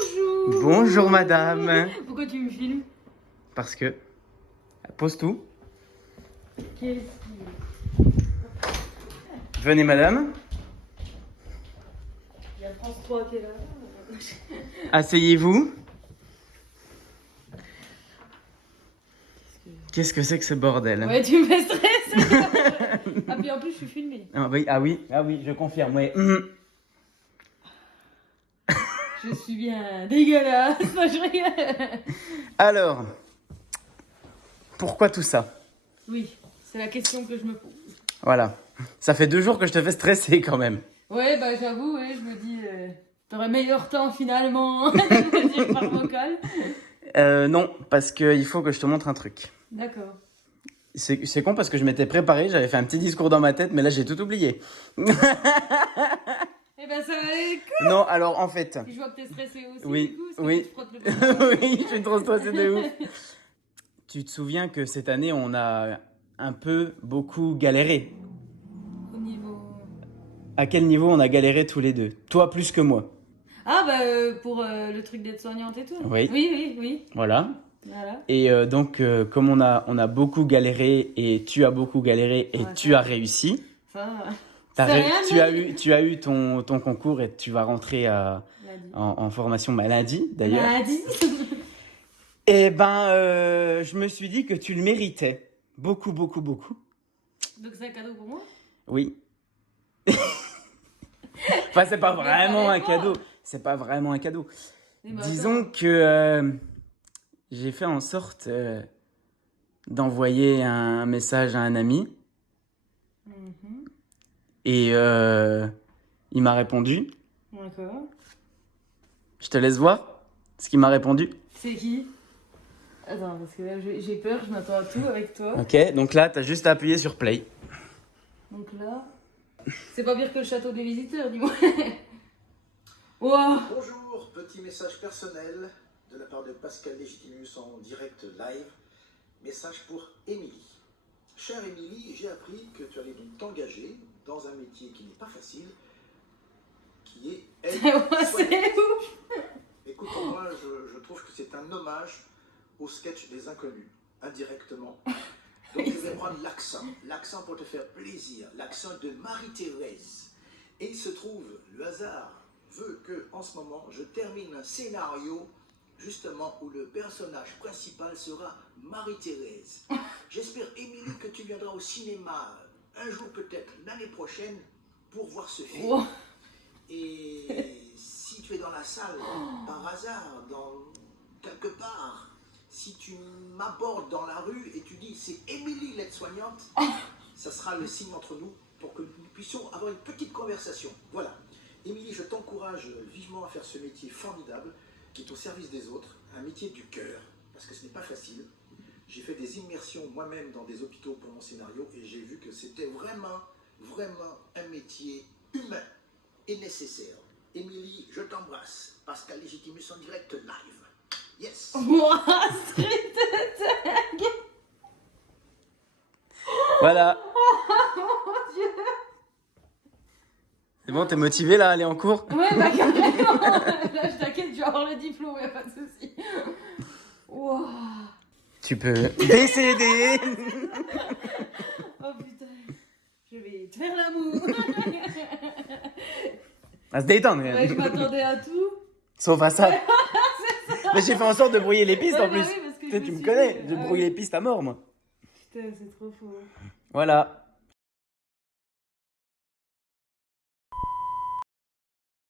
Bonjour. Bonjour madame. Pourquoi tu me filmes? Parce que... Pose tout. Qu'est-ce Venez madame. Il y a France 3 qui est là. Asseyez-vous. Qu'est-ce que c'est que ce bordel? Ouais, tu me fais stresser. Ah, puis en plus, je suis filmée. Ah oui, je confirme, oui. Je suis bien dégueulasse. Moi, je rigole. Alors, pourquoi tout ça? Oui, c'est la question que je me pose. Voilà. Ça fait 2 jours que je te fais stresser quand même. Ouais, bah j'avoue, ouais, je me dis, t'aurais meilleur temps finalement de me dire par vocal. Non, parce qu'il faut que je te montre un truc. D'accord. C'est con parce que je m'étais préparé, j'avais fait un petit discours dans ma tête, mais là j'ai tout oublié. Eh ben ça va aller cool. Non, alors en fait... Puis je vois que t'es stressée aussi, Oui, du coup, parce que oui. tu te frottes le bras. Oui, je suis trop stressé de ouf. Tu te souviens que cette année, on a un peu, beaucoup galéré. Au niveau... À quel niveau on a galéré tous les deux? Toi plus que moi. Ah bah pour le truc d'être soignante et tout. Oui. Oui. Voilà. Voilà. Et donc, comme on a beaucoup galéré et tu as beaucoup galéré et Ouais, tu as réussi. Ça, T'as c'est ré- rien, tu as eu ton concours et tu vas rentrer en formation lundi d'ailleurs. Maladie. Et ben, je me suis dit que tu le méritais. Beaucoup. Donc c'est un cadeau pour moi. Oui. Enfin, c'est pas vraiment un pas. cadeau. C'est pas vraiment un cadeau. Eh ben, Disons attends. que j'ai fait en sorte d'envoyer un message à un ami Mhm. et il m'a répondu. D'accord. Je te laisse voir ce qu'il m'a répondu. C'est qui? Attends, parce que là j'ai peur, je m'attends à tout avec toi. Ok, donc là, t'as juste à appuyer sur play. Donc là, c'est pas pire que le château des visiteurs, dis-moi. Wow. Bonjour, petit message personnel de la part de Pascal Légitimus en direct live. Message pour Émilie. Chère Émilie, j'ai appris que tu allais donc t'engager dans un métier qui n'est pas facile, qui est Ouais, c'est ouf. Écoute, pour moi, je trouve que c'est un hommage au sketch des inconnus, indirectement. Donc je vais prendre l'accent pour te faire plaisir, l'accent de Marie-Thérèse. Et il se trouve, le hasard veut que, en ce moment, je termine un scénario, justement, où le personnage principal sera Marie-Thérèse. J'espère, Émilie, que tu viendras au cinéma, un jour peut-être, l'année prochaine, pour voir ce film. Wow. Et si tu es dans la salle, par hasard, quelque part, si tu m'abordes dans la rue et tu dis c'est Émilie l'aide-soignante, ça sera le signe entre nous pour que nous puissions avoir une petite conversation. Voilà. Émilie, je t'encourage vivement à faire ce métier formidable qui est au service des autres, un métier du cœur, parce que ce n'est pas facile. J'ai fait des immersions moi-même dans des hôpitaux pour mon scénario et j'ai vu que c'était vraiment un métier humain et nécessaire. Émilie, je t'embrasse. Pascal Légitimus en direct live. Yes. Moi, street tag. Voilà. Mon Dieu. C'est bon, t'es motivé là à aller en cours? Ouais, bah carrément. Là, je t'inquiète, je vais avoir le diplôme, y'a pas de soucis. Wow. Tu peux décéder. Oh putain, je vais te faire l'amour. À se détendre. Ouais, je m'attendais à tout. Sauf à ça. Ouais, c'est ça. Mais j'ai fait en sorte de brouiller les pistes Ouais, en bah plus. oui, parce que Tu sais, je tu me me suis connais, dit, je ah brouille oui. les pistes à mort moi. Putain, c'est trop fort. Voilà.